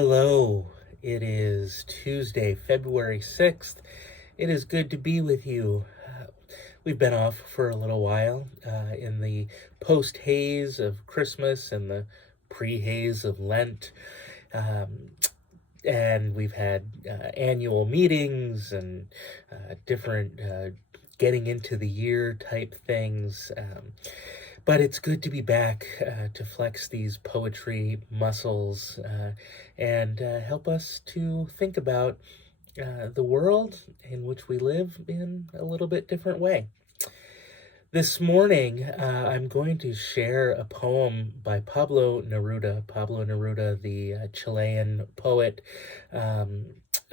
Hello, it is Tuesday, February 6th. It is good to be with you. We've been off for a little while in the post-haze of Christmas and the pre-haze of Lent. Um, and we've had annual meetings and different getting into the year type things. But it's good to be back to flex these poetry muscles and help us to think about the world in which we live in a little bit different way. This morning, I'm going to share a poem by Pablo Neruda. Pablo Neruda, the Chilean poet,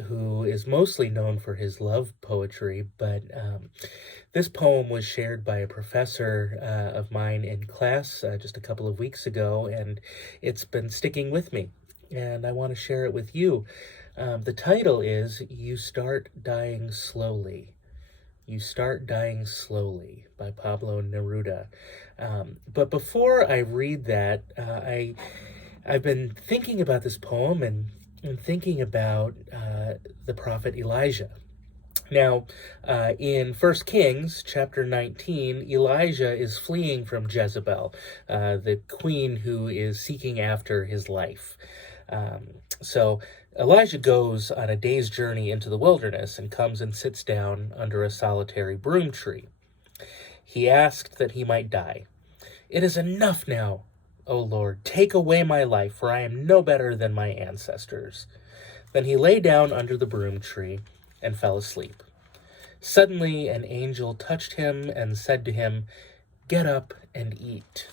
who is mostly known for his love poetry, but this poem was shared by a professor of mine in class just a couple of weeks ago, and it's been sticking with me, and I want to share it with you. The title is You Start Dying Slowly. You Start Dying Slowly by Pablo Neruda. But before I read that, I've been thinking about this poem and thinking about the prophet Elijah. Now, in 1 Kings chapter 19, Elijah is fleeing from Jezebel, the queen who is seeking after his life. So Elijah goes on a day's journey into the wilderness and comes and sits down under a solitary broom tree. He asked that he might die. "It is enough now, O Lord. Take away my life, for I am no better than my ancestors." Then he lay down under the broom tree and fell asleep. Suddenly an angel touched him and said to him, "Get up and eat."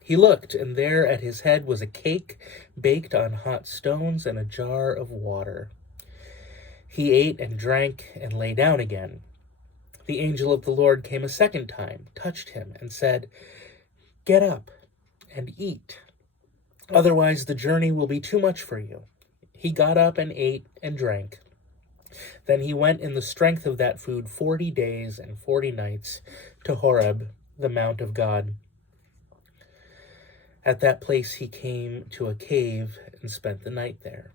He looked, and there at his head was a cake baked on hot stones and a jar of water. He ate and drank and lay down again. The angel of the Lord came a second time, touched him, and said, "Get up and eat. Otherwise the journey will be too much for you." He got up and ate and drank. Then he went in the strength of that food 40 days and 40 nights to Horeb, the mount of God. At that place he came to a cave and spent the night there.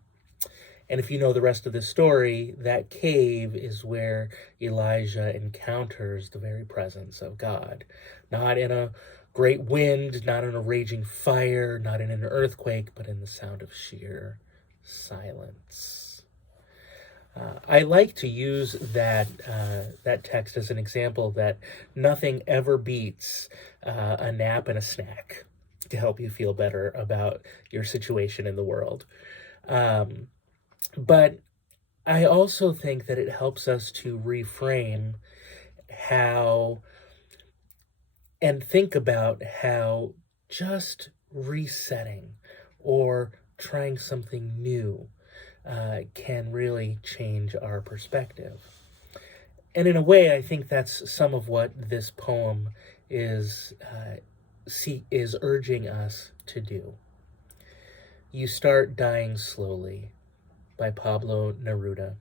And if you know the rest of the story, that cave is where Elijah encounters the very presence of God. Not in a great wind, not in a raging fire, not in an earthquake, but in the sound of sheer silence. I like to use that text as an example that nothing ever beats a nap and a snack to help you feel better about your situation in the world. But I also think that it helps us to reframe how and think about how just resetting or trying something new can really change our perspective. And in a way, I think that's some of what this poem is urging us to do. You Start Dying Slowly by Pablo Neruda.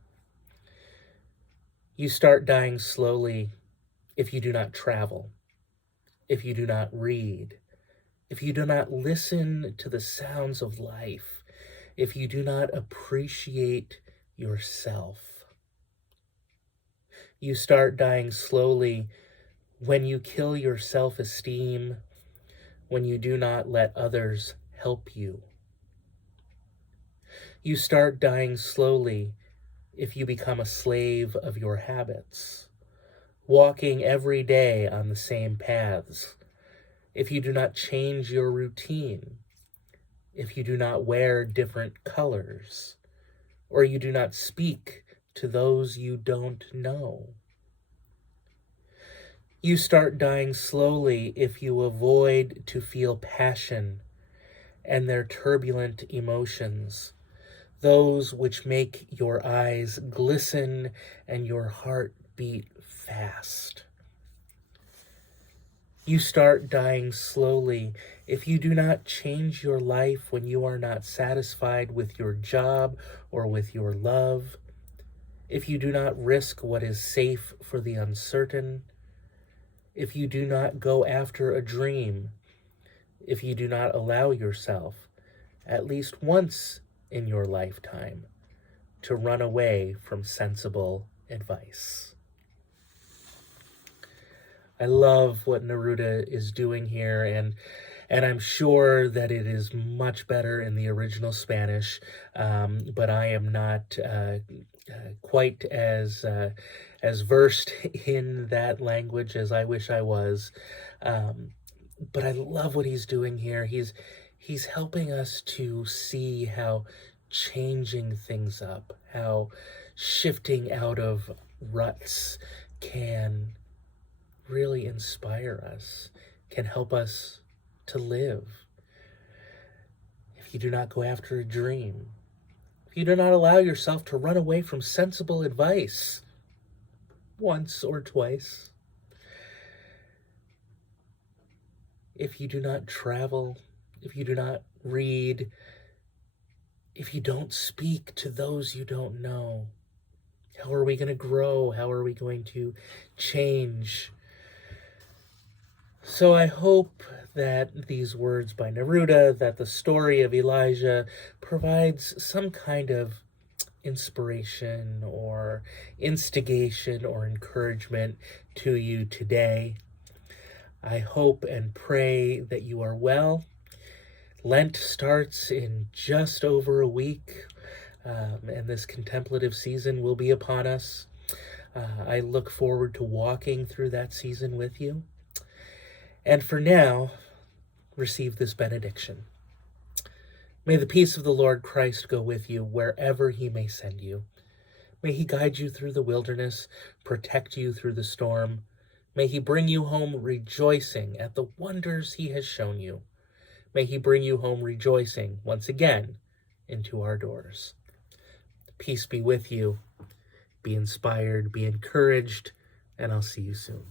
You start dying slowly if you do not travel, if you do not read, if you do not listen to the sounds of life, if you do not appreciate yourself. You start dying slowly when you kill your self-esteem, when you do not let others help you. You start dying slowly if you become a slave of your habits, walking every day on the same paths, if you do not change your routine, if you do not wear different colors, or you do not speak to those you don't know. You start dying slowly if you avoid to feel passion and their turbulent emotions, those which make your eyes glisten and your heart beat fast. You start dying slowly if you do not change your life when you are not satisfied with your job or with your love, if you do not risk what is safe for the uncertain, if you do not go after a dream, if you do not allow yourself, at least once in your lifetime to run away from sensible advice. I love what Neruda is doing here, and I'm sure that it is much better in the original Spanish, but I am not quite as versed in that language as I wish I was. But I love what he's doing here. He's helping us to see how changing things up, how shifting out of ruts can really inspire us, can help us to live. If you do not go after a dream, if you do not allow yourself to run away from sensible advice once or twice, if you do not travel, if you do not read, if you don't speak to those you don't know, how are we going to grow? How are we going to change? So I hope that these words by Neruda, that the story of Elijah provides some kind of inspiration or instigation or encouragement to you today. I hope and pray that you are well. Lent starts in just over a week, and this contemplative season will be upon us. I look forward to walking through that season with you. And for now, receive this benediction. May the peace of the Lord Christ go with you wherever he may send you. May he guide you through the wilderness, protect you through the storm. May he bring you home rejoicing at the wonders he has shown you. May he bring you home rejoicing once again into our doors. Peace be with you. Be inspired, be encouraged, and I'll see you soon.